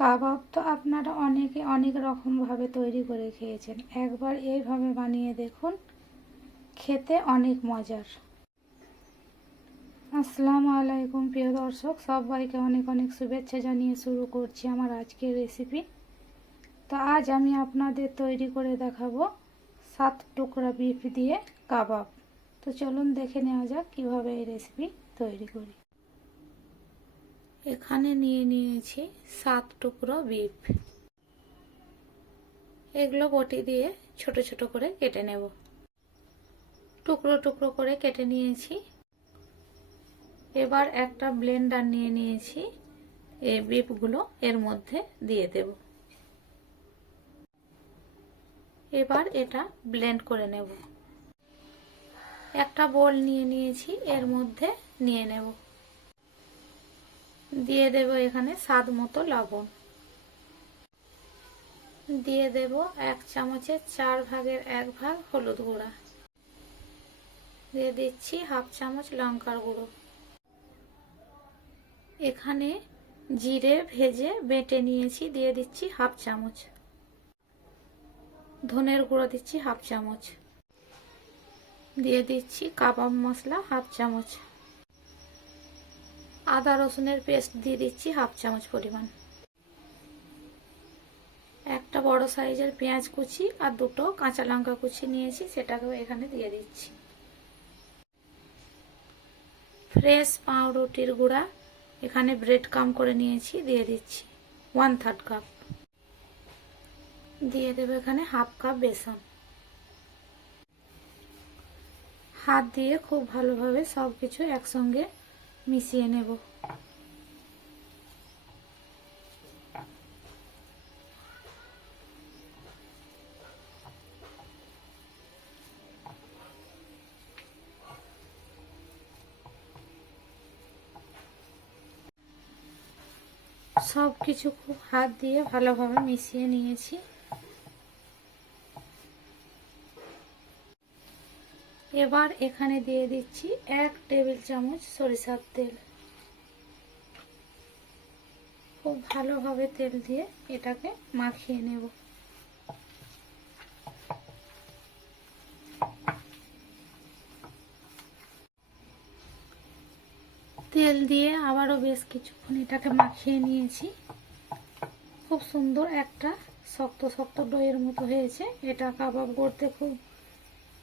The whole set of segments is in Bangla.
কাবাব তো আপনারা অনেকে অনেক রকমভাবে তৈরি করে খেয়েছেন। একবার এইভাবে বানিয়ে দেখুন, খেতে অনেক মজার। আসসালামু আলাইকুম প্রিয় দর্শক, সবাইকে অনেক অনেক শুভেচ্ছা জানিয়ে শুরু করছি আমার আজকের রেসিপি। তো আজ আমি আপনাদের তৈরি করে দেখাবো 7 টুকরা বিফ দিয়ে কাবাব। তো চলুন দেখে নেওয়া যাক কীভাবে এই রেসিপি তৈরি করি। এখানে নিয়ে নিয়েছি 7 টুকরো বিফ। এগুলো বটি দিয়ে ছোট ছোট করে কেটে নেব। টুকরো টুকরো করে কেটে নিয়েছি। এবার একটা ব্লেন্ডার নিয়ে নিয়েছি, এই বিফগুলো এর মধ্যে দিয়ে দেব। এবার এটা ব্লেন্ড করে নেব। একটা বোল নিয়ে নিয়েছি, এর মধ্যে নিয়ে নেব। দিয়ে দেব এখানে স্বাদ মতো লবণ। দিয়ে দেব 1 চামচের 4 ভাগের 1 ভাগ হলুদ গুঁড়া। দিয়ে দিচ্ছি হাফ চামচ লঙ্কার গুঁড়ো। এখানে জিরে ভেজে বেটে নিয়েছি, দিয়ে দিচ্ছি হাফ চামচ। ধনের গুঁড়ো দিচ্ছি হাফ চামচ। দিয়ে দিচ্ছি কাবাব মশলা হাফ চামচ। আদা রসুনের পেস্ট দিয়ে দিচ্ছি হাফ চামচ পরিমাণ। একটা বড় সাইজের পেঁয়াজ কুচি আর দুটো কাঁচা লঙ্কা কুচি নিয়েছি, সেটাকেও এখানে দিয়ে দিচ্ছি। ফ্রেশ পাউরুটির গুঁড়া এখানে ব্রেড ক্রাম্ব করে নিয়েছি, দিয়ে দিচ্ছি 1/3 কাপ। দিয়ে দেব এখানে হাফ কাপ বেসন। হাত দিয়ে খুব ভালোভাবে সব কিছু একসঙ্গে মিশিয়ে নেব। সব কিছু খুব হাত দিয়ে ভালোভাবে মিশিয়ে নিয়েছি। এবার এখানে দিয়ে দিচ্ছি 1 টেবিল চামচ সরিষার তেল। খুব ভালোভাবে তেল দিয়ে এটাকে মাখিয়ে নেব। তেল দিয়ে আবারও বেশ কিছুক্ষণ এটাকে মাখিয়ে নিয়েছি। খুব সুন্দর একটা শক্ত শক্ত ডোয়ের মতো হয়েছে। এটা কাবাব করতে খুব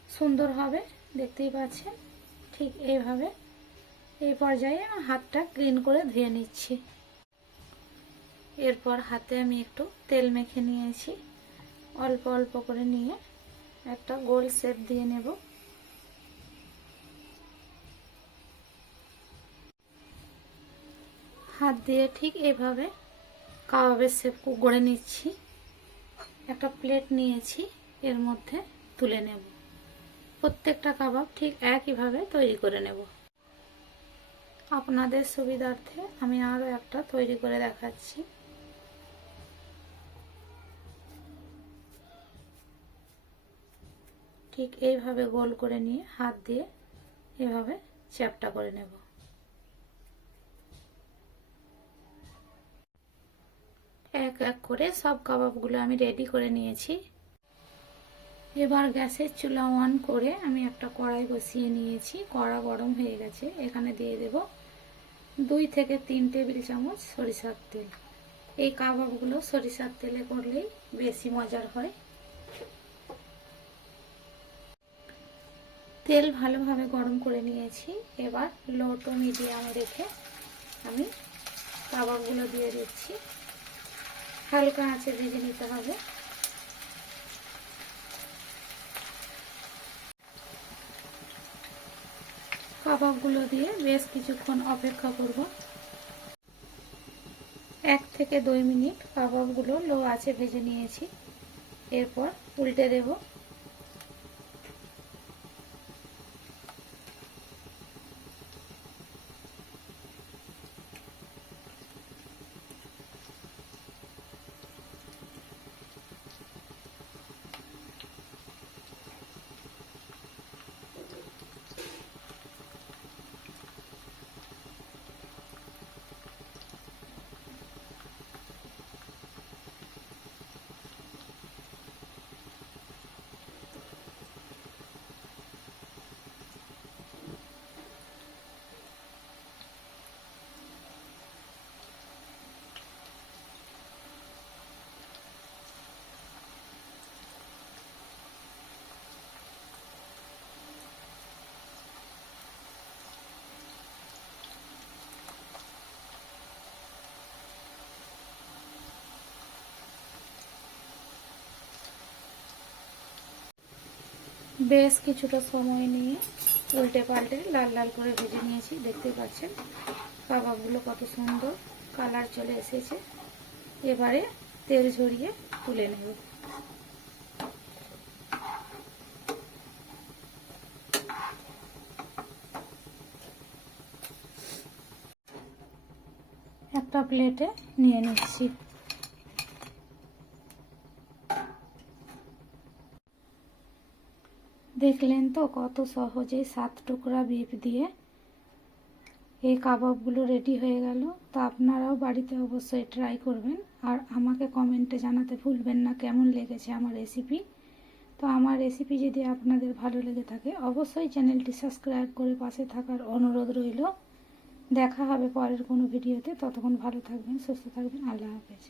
সুন্দর হবে, দেখতেই পাচ্ছেন। ঠিক এইভাবে এই পর্যায়ে হাতটা ক্লিন করে ধুয়ে নিচ্ছি। এরপর হাতে আমি একটু তেল মেখে নিয়েছি। অল্প অল্প করে নিয়ে একটা গোল শেপ দিয়ে নেব। হাত দিয়ে ঠিক এইভাবে কাবাবের শেপ গড়ে নিচ্ছি। একটা প্লেট নিয়েছি, এর মধ্যে তুলে নেব। প্রত্যেকটা কাবাব ঠিক একইভাবে তৈরি করে নেব। আপনাদের সুবিধার্থে আমি আরও একটা তৈরি করে দেখাচ্ছি। ঠিক এইভাবে গোল করে নিয়ে হাত দিয়ে এভাবে চ্যাপ্টা করে নেব। এক এক করে সব কাবাবগুলো আমি রেডি করে নিয়েছি। এবার গ্যাসের চুলা অন করে আমি একটা কড়াই বসিয়ে নিয়েছি। কড়া গরম হয়ে গেছে। এখানে দিয়ে দেব 2 থেকে 3 টেবিল চামচ সরিষার তেল। এই কাবাবগুলো সরিষার তেলে করলেই বেশি মজার হয়। তেল ভালোভাবে গরম করে নিয়েছি। এবার লো টু মিডিয়ামে রেখে আমি কাবাবগুলো দিয়ে দিচ্ছি। হালকা আঁচে ভেজে নিতে হবে। কাবাবগুলো দিয়ে বেশ কিছুক্ষণ অপেক্ষা করব। 1 থেকে 2 মিনিট কাবাবগুলো লো আঁচে ভেজে নিয়েছি। এরপর উল্টে দেব। বেশ কিছুটা সময় নিয়ে উল্টে পাল্টে লাল লাল করে ভেজে নিয়েছি। দেখতে পাচ্ছেন কাবাবগুলো কত সুন্দর কালার চলে এসেছে। এবারে তেল ঝরিয়ে তুলে নেব। একটা প্লেটে নিয়ে নিচ্ছি। দেখলেন তো কত সহজেই 7 টুকরা বিফ দিয়ে এই কাবাবগুলো রেডি হয়ে গেল। তো আপনারাও বাড়িতে অবশ্যই ট্রাই করবেন, আর আমাকে কমেন্টে জানাতে ভুলবেন না কেমন লেগেছে আমার রেসিপি। তো আমার রেসিপি যদি আপনাদের ভালো লেগে থাকে অবশ্যই চ্যানেলটি সাবস্ক্রাইব করে পাশে থাকার অনুরোধ রইল। দেখা হবে পরের কোনো ভিডিওতে। ততক্ষণ ভালো থাকবেন, সুস্থ থাকবেন। আল্লাহ হাফেজ।